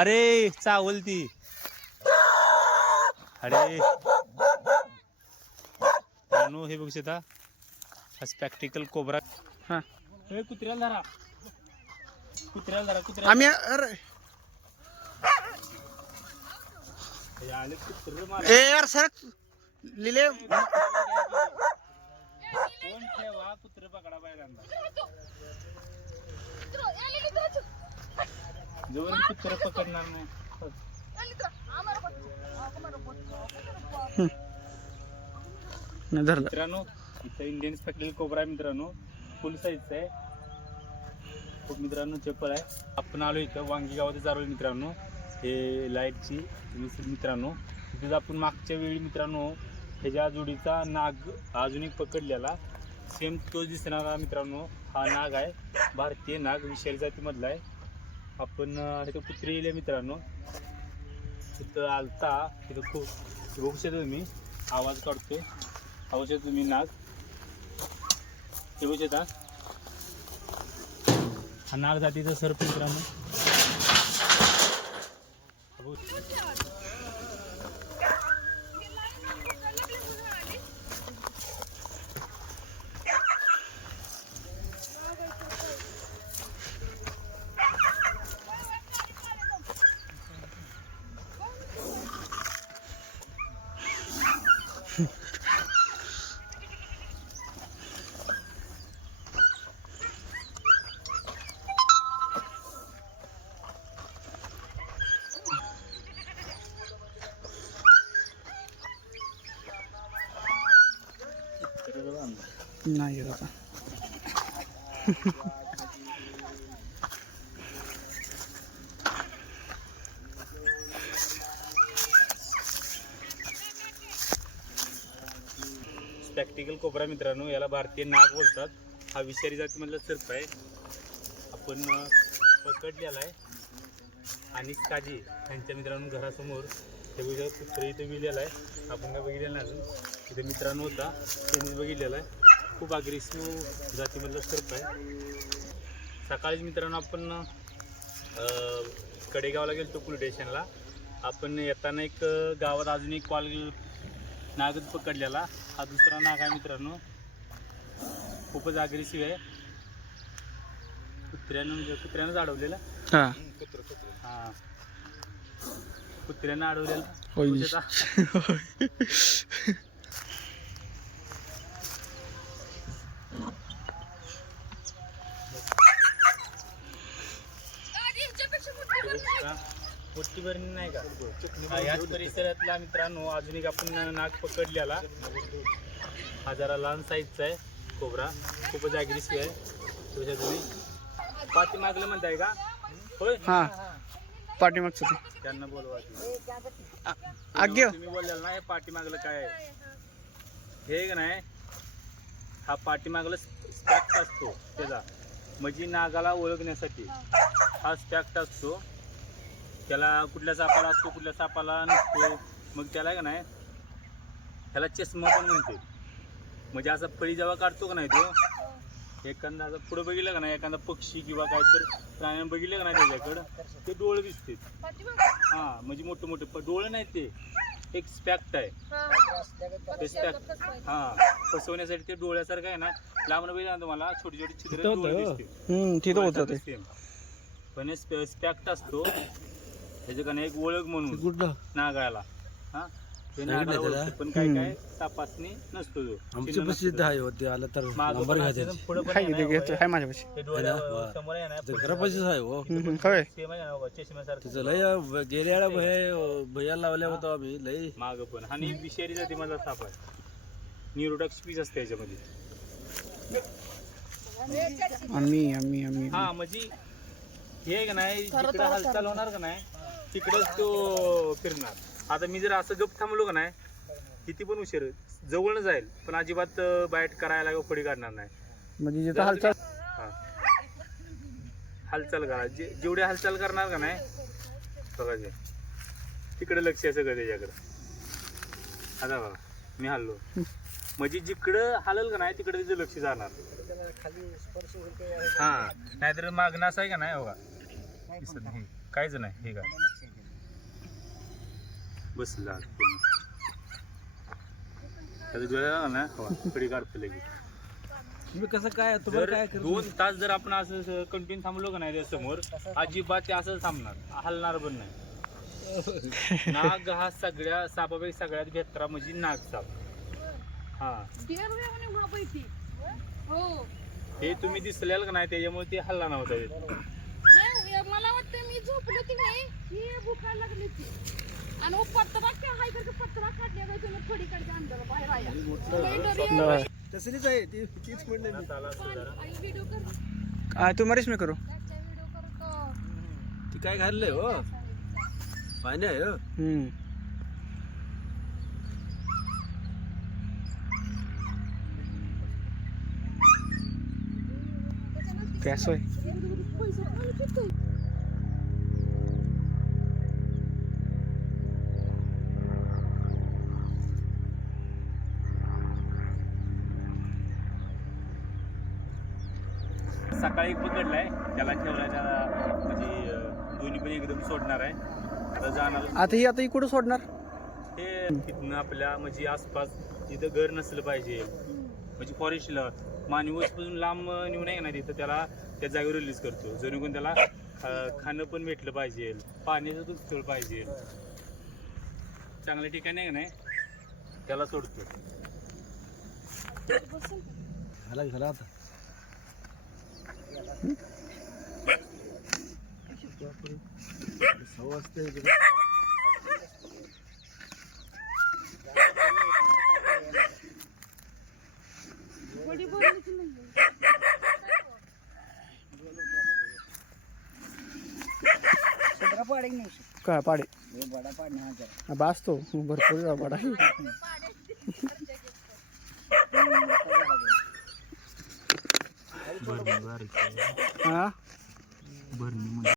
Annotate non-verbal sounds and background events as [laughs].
अरे चावल ती. अरे. अनु हे बघू शकता हा स्पॅक्टिकल कोबरा हा. हे कुत्र्याला धरा. कुत्र्याला धरा कुत्र्याला. आम्ही अरे. हे आले कुत्रे मार ए यार सर. लिले. फोन ठेवा कुत्रे पकडा पहिल्यांदा. जोवर कुत्रे पकडणार नाही. नाही धरलं. मित्रांनो इथं इंडियन स्पेक्टल कोबरा आहे मित्रांनो. फुल साईजचा आहे. खूप मित्रांनो चप्पल आहे. आपण आलो इथं वांगी गावात जारोळी मित्रांनो. हे लाईटची मित्रांनो. तिथं आपण मागच्या वेळी मित्रांनो ह्याच्या जोडीचा नाग अजूनही पकडलेला. सेम तोच दिसणारा मित्रांनो हा नाग आहे. भारतीय नाग विषारी जातीमधला आहे. आपण इथं कुत्री येईल मित्रांनो. तिथं आलता तिथं खूप बघू शकता तुम्ही आवाज काढतोय. आवाज शकता तुम्ही नाग हे बघू शकता. हा नाग जातीचा सर्प मित्रांनो. नाही येत आता. प्रॅक्टिकल कोबरा मित्रांनो याला भारतीय नाग बोलतात. हा विषारी जातीमधला सर्प आहे. आपण पकडलेला आहे आणि काजी यांच्या मित्रांनो घरासमोर हे बघा कुत्रे इथे विलेला आहे. आपण काय बघितलेलं नाही अजून. इथे मित्रांनो होता त्यांनीच बघितलेला आहे. खूप अग्रेसिव्ह जातीमधला सर्प आहे. सकाळीच मित्रांनो आपण कडेगावला गेलो पोलीस स्टेशनला आपण येताना एक गावात अजून एक कॉल नागच पकडलेला. हा दुसरा नाग आहे मित्रांनो. खूपच अग्रेसिव्ह आहे. कुत्र्यानं म्हणजे कुत्र्यानंच अडवलेला. हा. हा. कुत्र्यानं अडवलेला. [laughs] बरणी नाही का? याच परिसरातला मित्रांनो अजून एक आपण नाग पकडलेला. हा जरा लहान साईजचा आहे कोबरा खूपच अग्रेसिव्ह आहे. तुझ्या तुम्ही पाठी मागलं म्हणताय का? होय? हा. पाठीमागचं त्यांना बोलवा. आग्य तुम्ही बोललेलं नाही पाठीमागलं काय? हे का नाही? हा पाठीमागला स्पॅक्ट असतो त्याचा. म्हणजे नागाला ओळखण्यासाठी. हा स्पॅक्ट असतो. त्याला कुठल्या सापाला असतो कुठल्या सापाला नसतो. मग त्याला का नाही त्याला चष्मा पण म्हणते. म्हणजे असा फळी जेव्हा काढतो का नाही तो एखादा असं पुढं बघितलं का नाही एखादा पक्षी किंवा काय तर प्राण्यांना बघितलं का नाही त्याच्याकडं ते डोळे दिसते. हा म्हणजे मोठे मोठे पण डोळे नाहीत ते. एक स्पॅक्ट आहे. ते स्पॅक्ट हा फसवण्यासाठी ते डोळ्यासारखं आहे ना लांब बघितलं ना तुम्हाला छोटे छोटे छिद्र डोळे हो. दिसते. पण स्पॅक्ट असतो त्याच्याकडे एक ओळख म्हणून नागायला. हा? ते नागाला? ओळखतो. पण काय काय. तपासणी नसतो तो. आमचे चिन्ह प्रसिद्ध. आहे होते आलं तर मागं नंबर पण घ्या असेल, त्याचे. पुढं पण हाय आहे ते ना, घेतो. हाय माझ्यापाशी ते डोळ्या आहे ना? समोर आहे ना ते पुढं. घरापाशीच आहे हो. हम्म, हम्म, खरंय सेम आहे ना बघा, चष्म्यासारखं. तिचं लय गेल्या वेळा भय भैया लावल्या होतो आम्ही लय. माग पण. आणि विषारी जाती माझा साप आहे. न्यूरोटॉक्स पीस असते याच्यामध्ये. आम्ही आम्ही आम्ही. हा म्हणजे हे का नाही जिकडे हालचाल होणार का नाही तिकडेच तो फिरणार. आता मी जर असं गप थांबलो का नाही किती पण उशीर जवळ जाईल पण अजिबात बाईट करायला किंवा फडी काढणार नाही. म्हणजे जिथं हालचाल हा. हालचाल करा. जे जेवढी हालचाल करणार का नाही बघा ते तिकडे लक्ष आहे सगळं त्याच्याकडं. आता बघा मी हल्लो. म्हणजे जिकडं हालल का नाही तिकडे त्याचं लक्ष जाणार. हा. नाहीतर मागणं असं आहे का नाही बघा दिसत नाही. काहीच नाही हे का? बसला. ना कडी काढतो लगेच. तुम्ही कसं काय तुम्हाला जर काय करतो दोन तास जर आपण असं कंटिन्यू थांबलो का नाही समोर अजिबात ते असंच थांबणार. हलणार पण नाही. [laughs] नाग हा सगळ्या सापापैकी सगळ्यात बेहतरा म्हणजे नाग साप. हा. हो हे तुम्ही दिसलेलं का नाही त्याच्यामुळे ते हल्ला नव्हता. येत. नाही मला वाटतं मी झोपलो की नाही ही भुका लागली ती. आणि वो पत्रा क्या हाय करके काय तुम्ही थोडी कडे अंदर बाहेर आया. आहे. बरं. तसलीच आहे ती तीच म्हणले मी आणि व्हिडिओ कर. आ, तू मरीच मी करू. त्याचा व्हिडिओ करतो. ती काय घाललंय हो? पाणी आहे हो? हम्म. सकाळी एक पकडलाय. त्याला ठेवलाय त्याला म्हणजे दोन्ही पण एकदम सोडणार आहे. आता जाणार आता ही आता ही कुठं सोडणार? हे तिथनं आपल्या म्हणजे आसपास तिथं घर नसलं पाहिजे. म्हणजे फॉरेस्टला मानवीपासून लांब नेऊ नये ना तिथं त्याला त्या जागेवर रिलीज करतो. जेणेकरून त्याला खाणं पण भेटलं पाहिजे. पाण्याचं स्थळ पाहिजे. चांगल्या ठिकाणी आहे का नाही? त्याला सोडतो. झाला झाला आता? काय पाडे? बास तो भरपूर पाडा [laughs] [laughs] हा? भरणी